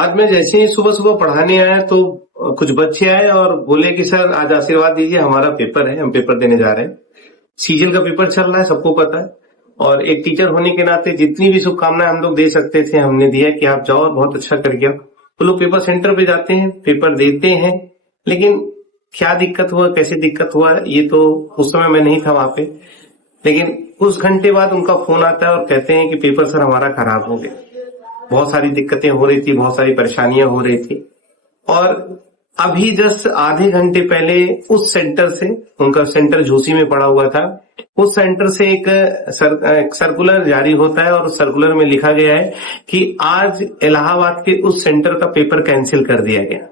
आज मैं जैसे ही सुबह सुबह पढ़ाने आया तो कुछ बच्चे आए और बोले कि सर आज आशीर्वाद दीजिए, हमारा पेपर है, हम पेपर देने जा रहे हैं। सीजल का पेपर चल रहा है, सबको पता है। और एक टीचर होने के नाते जितनी भी शुभकामनाएं हम लोग दे सकते थे हमने दिया कि आप जाओ और बहुत अच्छा करके आओ। तो लोग पेपर सेंटर पे जाते हैं, पेपर देते हैं, लेकिन क्या दिक्कत हुआ, कैसे दिक्कत हुआ, ये तो उस समय मैं नहीं था वहां पे। लेकिन कुछ घंटे बाद उनका फोन आता है और कहते हैं कि पेपर सर हमारा खराब हो गया। बहुत सारी दिक्कतें हो रही थी, बहुत सारी परेशानियां हो रही थी। और अभी जस्ट आधे घंटे पहले उस सेंटर से, उनका सेंटर झूसी में पड़ा हुआ था, उस सेंटर से एक सर्कुलर जारी होता है और उस सर्कुलर में लिखा गया है कि आज इलाहाबाद के उस सेंटर का पेपर कैंसिल कर दिया गया।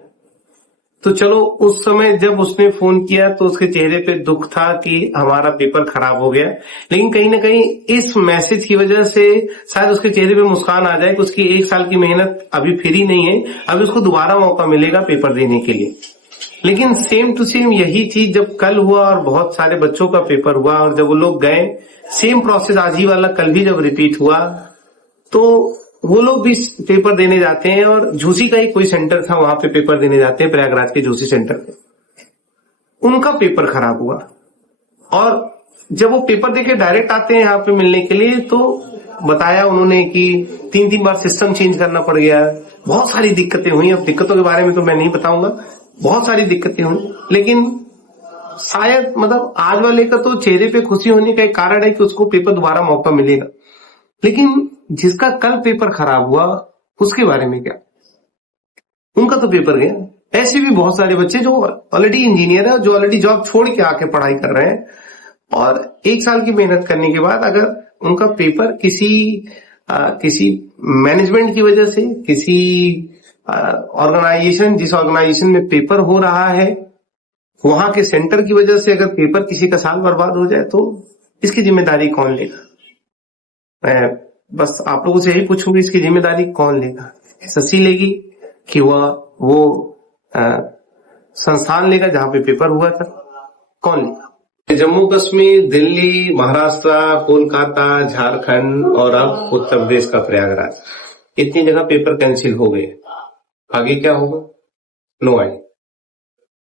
तो चलो उस समय जब उसने फोन किया तो उसके चेहरे पे दुख था कि हमारा पेपर खराब हो गया, लेकिन कहीं ना कहीं इस मैसेज की वजह से शायद उसके चेहरे पे मुस्कान आ जाए कि उसकी 1 साल की मेहनत अभी फ्री नहीं है, अभी उसको दोबारा मौका मिलेगा पेपर देने के लिए। लेकिन सेम टू सेम यही चीज जब कल हुआ और बहुत सारे बच्चों का पेपर हुआ और जब वो लोग गए, सेम प्रोसेस आज ही वाला कल भी जब रिपीट हुआ, तो वो लोग भी पेपर देने जाते हैं और झूसी का ही कोई सेंटर था, वहां पे पेपर देने जाते हैं, प्रयागराज के झूसी सेंटर पे। उनका पेपर खराब हुआ और जब वो पेपर देके डायरेक्ट आते हैं यहाँ पे मिलने के लिए, तो बताया उन्होंने कि 3-3 बार सिस्टम चेंज करना पड़ गया, बहुत सारी दिक्कतें हुई। अब दिक्कतों के बारे में तो मैं नहीं बताऊंगा, बहुत सारी दिक्कतें हुई। लेकिन शायद मतलब आज वाले का तो चेहरे पे खुशी होने का एक कारण है कि उसको पेपर दोबारा मौका मिलेगा, लेकिन जिसका कल पेपर खराब हुआ उसके बारे में क्या? उनका तो पेपर गया। ऐसे भी बहुत सारे बच्चे जो ऑलरेडी इंजीनियर है, जो ऑलरेडी जॉब छोड़ के आके पढ़ाई कर रहे हैं, और 1 साल की मेहनत करने के बाद अगर उनका पेपर किसी मैनेजमेंट की वजह से, किसी ऑर्गेनाइजेशन, जिस ऑर्गेनाइजेशन में पेपर हो रहा है वहां के सेंटर की वजह से अगर पेपर किसी का साल बर्बाद हो जाए तो इसकी जिम्मेदारी कौन लेगा? मैं बस आप लोगों से यही पूछूंगी, इसकी जिम्मेदारी कौन लेगा? एसएससी लेगी कि वो संस्थान लेगा जहां पे पेपर हुआ था? कौन लेगा? जम्मू कश्मीर, दिल्ली, महाराष्ट्र, कोलकाता, झारखंड और अब उत्तर प्रदेश का प्रयागराज, इतनी जगह पेपर कैंसिल हो गए। आगे क्या होगा? No idea.